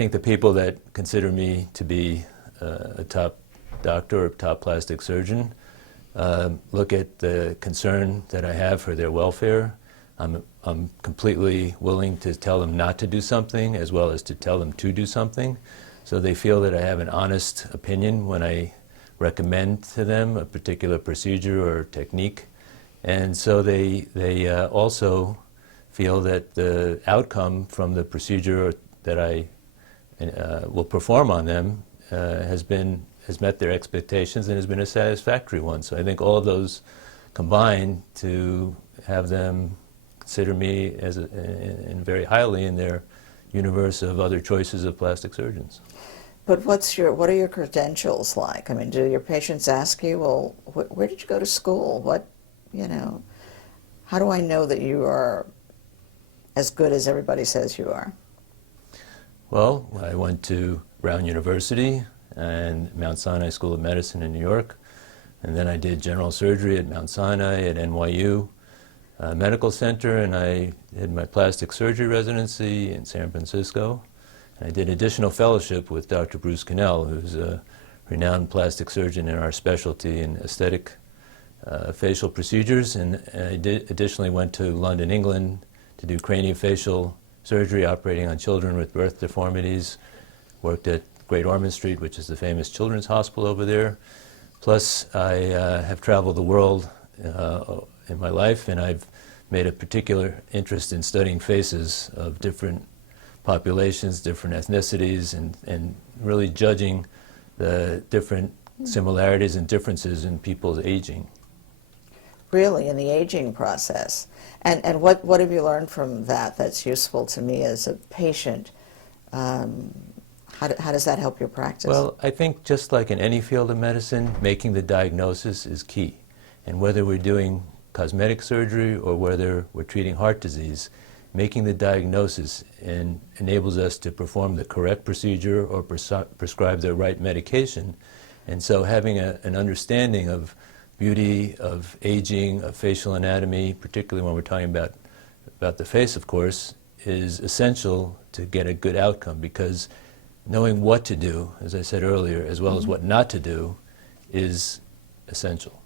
think the people that consider me to be a top doctor or top plastic surgeon look at the concern that I have for their welfare. I'm completely willing to tell them not to do something as well as to tell them to do something. So they feel that I have an honest opinion when I recommend to them a particular procedure or technique. And so they also feel that the outcome from the procedure that I will perform on them has met their expectations and has been a satisfactory one. So I think all of those combine to have them consider me as and very highly in their universe of other choices of plastic surgeons. But what are your credentials like? I mean, do your patients ask you, well, where did you go to school? How do I know that you are as good as everybody says you are? Well, I went to Brown University and Mount Sinai School of Medicine in New York, and then I did general surgery at Mount Sinai at NYU Medical Center, and I did my plastic surgery residency in San Francisco. And I did additional fellowship with Dr. Bruce Cannell, who's a renowned plastic surgeon in our specialty in aesthetic facial procedures, and I additionally went to London, England to do craniofacial surgery operating on children with birth deformities, worked at Great Ormond Street, which is the famous children's hospital over there. Plus, I have traveled the world in my life, and I've made a particular interest in studying faces of different populations, different ethnicities, and really judging the different similarities and differences in people's aging. Really, in the aging process. And what have you learned from that that's useful to me as a patient? How does that help your practice? Well, I think just like in any field of medicine, making the diagnosis is key. And whether we're doing cosmetic surgery or whether we're treating heart disease, making the diagnosis enables us to perform the correct procedure or prescribe the right medication. And so having an understanding of beauty, of aging, of facial anatomy, particularly when we're talking about the face, of course, is essential to get a good outcome, because knowing what to do, as I said earlier, as well as what not to do, is essential.